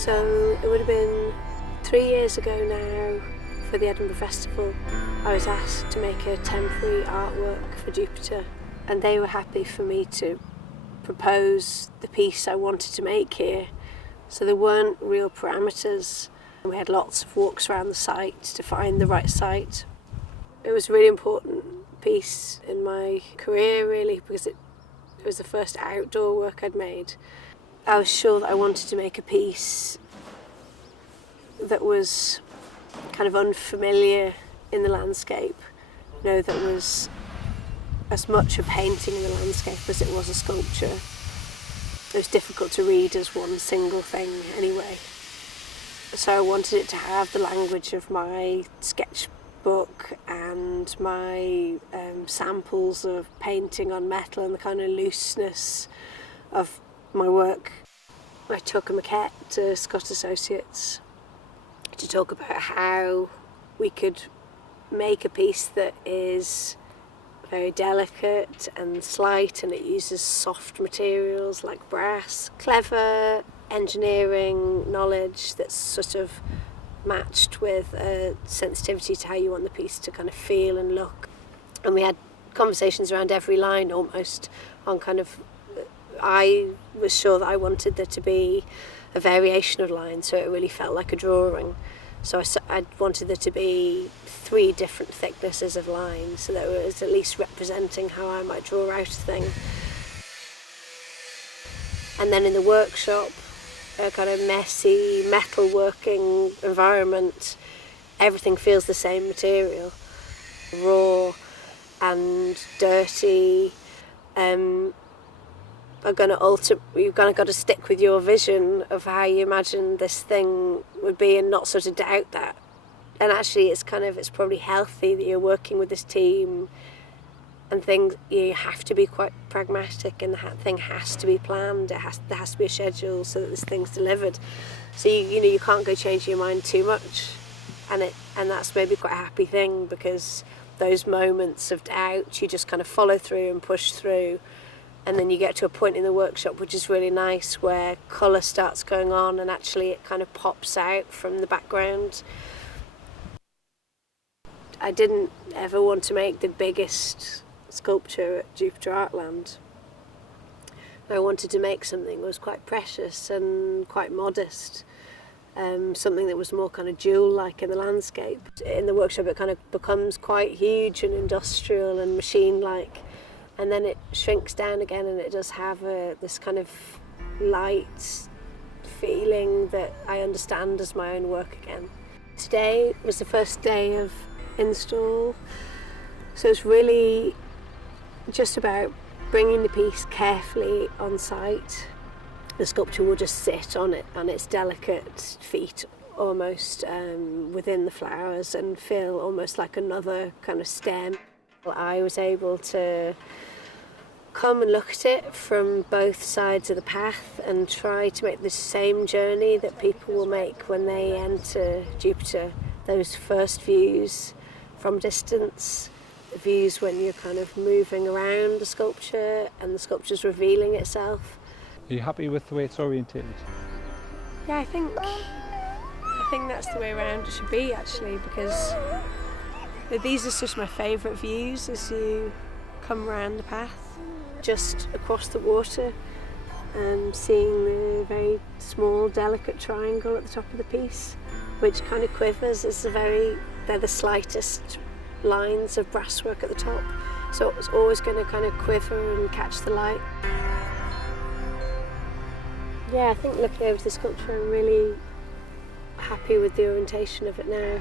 So it would have been 3 years ago now for the Edinburgh Festival. I was asked to make a temporary artwork for Jupiter, and they were happy for me to propose the piece I wanted to make here. So there weren't real parameters. We had lots of walks around the site to find the right site. It was a really important piece in my career, really, because it was the first outdoor work I'd made. I was sure that I wanted to make a piece that was kind of unfamiliar in the landscape, that was as much a painting in the landscape as it was a sculpture. It was difficult to read as one single thing anyway. So I wanted it to have the language of my sketchbook and my samples of painting on metal and the kind of looseness of my work. I took a maquette to Scott Associates to talk about how we could make a piece that is very delicate and slight, and it uses soft materials like brass. Clever engineering knowledge that's sort of matched with a sensitivity to how you want the piece to kind of feel and look. And we had conversations around every line almost on kind of, I was sure that I wanted there to be a variation of lines so it really felt like a drawing. So I wanted there to be 3 different thicknesses of lines so that it was at least representing how I might draw out a thing. And then in the workshop, a kind of messy metalworking environment, everything feels the same material, raw and dirty. You've kind of got to stick with your vision of how you imagine this thing would be and not sort of doubt that. And actually it's probably healthy that you're working with this team and you have to be quite pragmatic, and the thing has to be planned. There has to be a schedule so that this thing's delivered. So you can't go changing your mind too much, and that's maybe quite a happy thing, because those moments of doubt you just kind of follow through and push through. And then you get to a point in the workshop which is really nice, where colour starts going on and actually it kind of pops out from the background. I didn't ever want to make the biggest sculpture at Jupiter Artland. I wanted to make something that was quite precious and quite modest, something that was more kind of jewel-like in the landscape. In the workshop it kind of becomes quite huge and industrial and machine-like. And then it shrinks down again, and it does have this kind of light feeling that I understand as my own work again. Today was the first day of install, so it's really just about bringing the piece carefully on site. The sculpture will just sit on its delicate feet almost within the flowers and feel almost like another kind of stem. I was able to come and look at it from both sides of the path and try to make the same journey that people will make when they enter Jupiter. Those first views from distance, the views when you're kind of moving around the sculpture and the sculpture's revealing itself. Are you happy with the way it's orientated? Yeah, I think that's the way around it should be, actually, because these are just my favourite views as you come around the path. Just across the water, seeing the very small, delicate triangle at the top of the piece, which kind of quivers they're the slightest lines of brasswork at the top. So it's always going to kind of quiver and catch the light. Yeah, I think looking over the sculpture, I'm really happy with the orientation of it now.